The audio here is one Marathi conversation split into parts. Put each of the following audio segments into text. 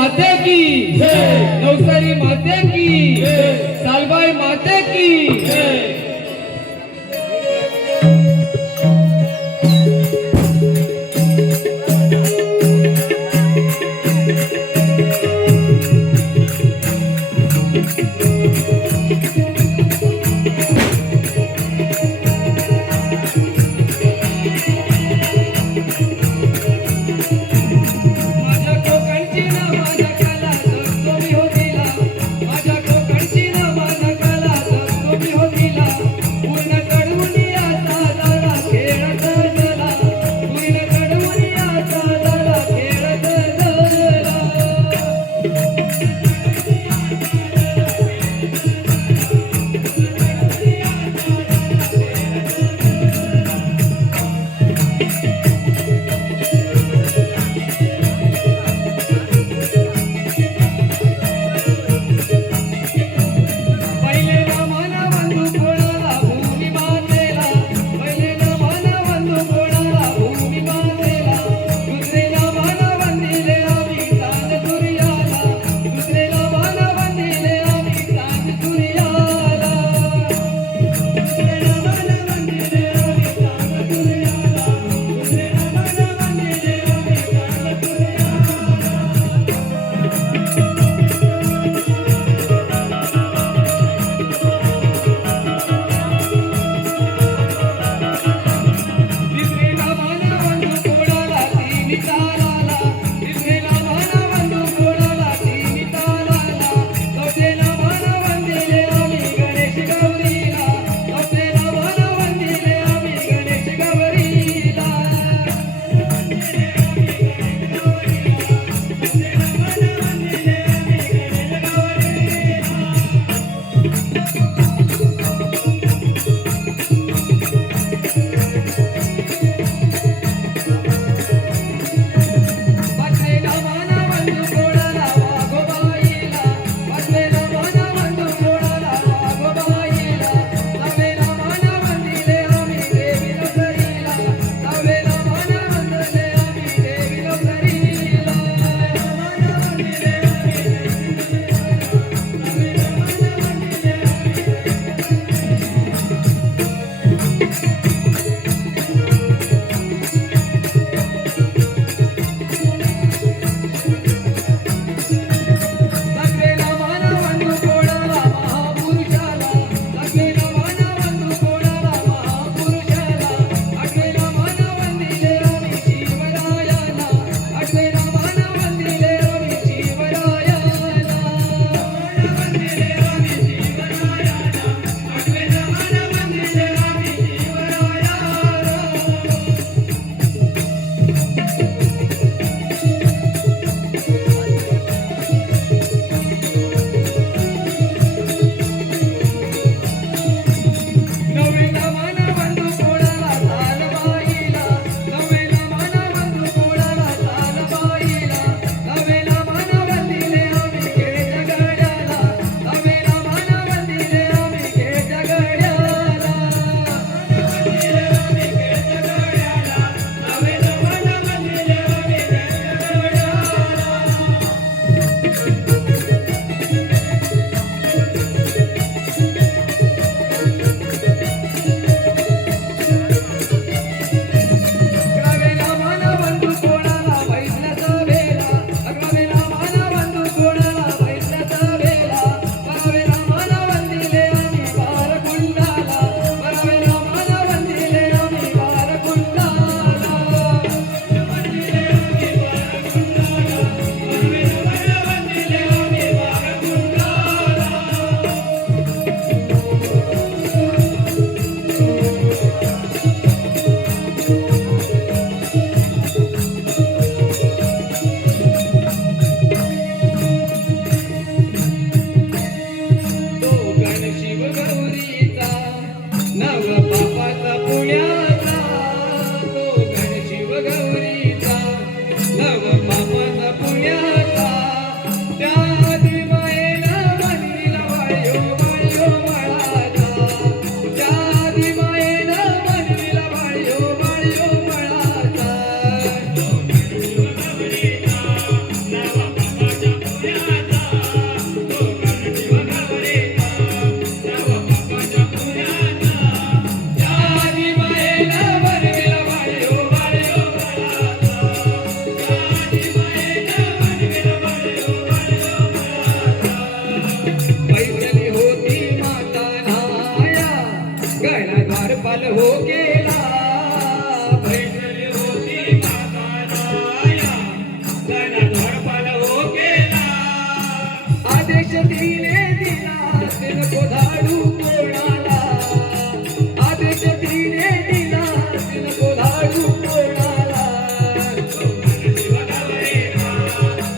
माते की नवसारी माते की सालबाई माते की माझ्या कोकणची ना माझ्या कला जगतो मी तिने दिला ते नको धाडू कोणाला आदेश तिने दिला ते नको धाडू कोणाला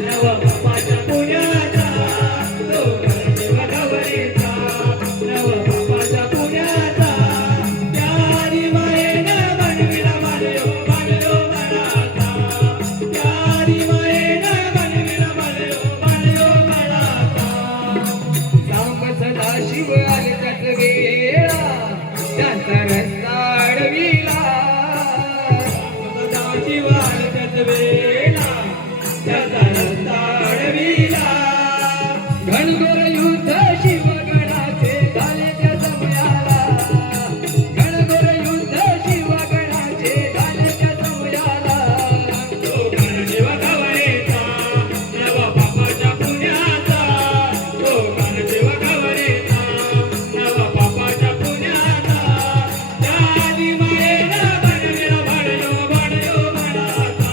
नवबापाच्या पुण्याचा तो गणदेव गवळीचा नवबापाच्या पुण्याचा त्यारी मायेनं बनविला मालयो मालयो मनाचा त्यारी मायेनं बनविला मालयो मालयो मनाचा सांब सदाशिव आले त्याच वेळा त्याचा रस्ता अडविला सदाशिवाल त्याच वेळा त्याचा रस्ता अडविला घनघोर युद्ध शिवगणाचे झाले त्या समयाला घनघोर युद्ध शिवगणाचे झाले त्या समयाला तो गणदेव गवळीचा नवबापाच्या पुण्याचा तो गणदेव गवळीचा नवबापाच्या पुण्याचा त्यादी मायेनं बनविला भाडयो भाडयो मनाचा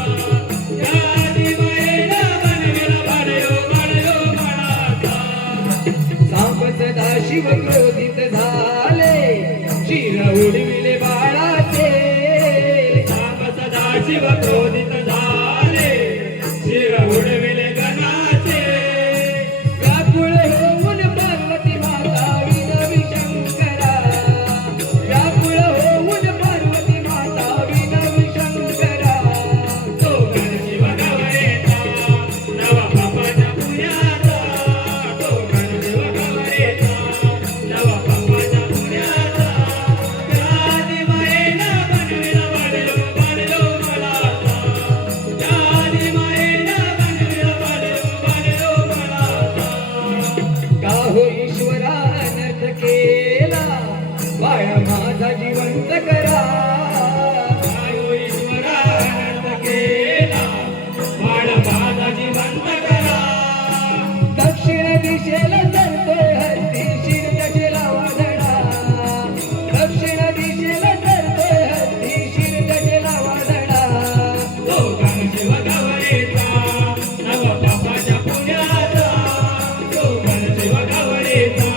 त्यादी मायेनं बनविला भाडयो भाडयो मनाचा सांब सदाशिव क्रोधित झाले शिर उडविले बाळाचे सांब सदाशिव क्रोधित झाले शिर उडविले गणाचे व्याकुळ होऊन पार्वती माता विनवी शंकरा व्याकुळ होऊन पार्वती माता विनवी शंकरा तो गणदेव गवळीचा नवबापाच्या पुण्याचा तो गणदेव गवळीचा नवबापाच्या पुण्याचा त्यादी मायेनं बनविला भाडयो भाडयो मनाचा त्यादी मायेनं बनविला भाडयो भाडयो मनाचा का हो ईश्वरा अनर्थ केला बाळ माझा जिवंत करा आयो ईश्वरा अनर्थ केला बाळ माझा जिवंत करा दक्षिण दिशेला सरतोय हत्ती शिर त्याचेला वादळा दक्षिण दिशेला सरतोय हत्ती शिर त्याचेला वादळा तो गणदेव गवळीचा नवबापाच्या पुण्याचा तो गणदेव गवळीचा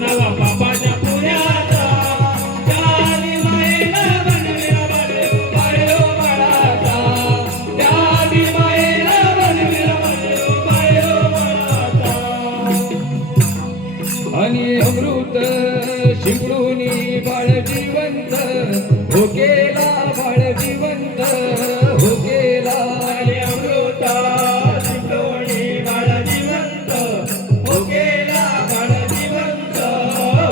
नवबापाच्या पुण्याचा त्यादी मायेनं बनविला भाडयो भाडयो मनाचा त्यादी मायेनं बनविला भाडयो भाडयो मनाचा आणि अमृत शिवडूनी बाळ जिवंत हो केला बाळ जिवंत हो केला आणि अमृत शिकवणी बाळ जिवंत हो गेला बाळ जिवंत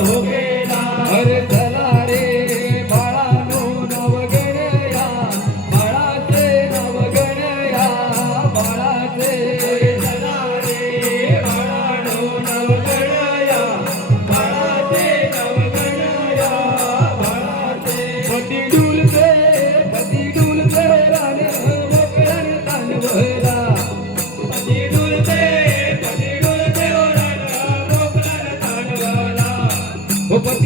हो गेला हर चला रे बाळानो नव गणया बाळाचे नव गणया बाळाचे चला रे बाळानो नवगणया बाळाचे नवगणया बाळाचे पती डुलते रान मोकळ्यान तानवला पती डुलते ओरान मोकळ्यान ताणवला हो पती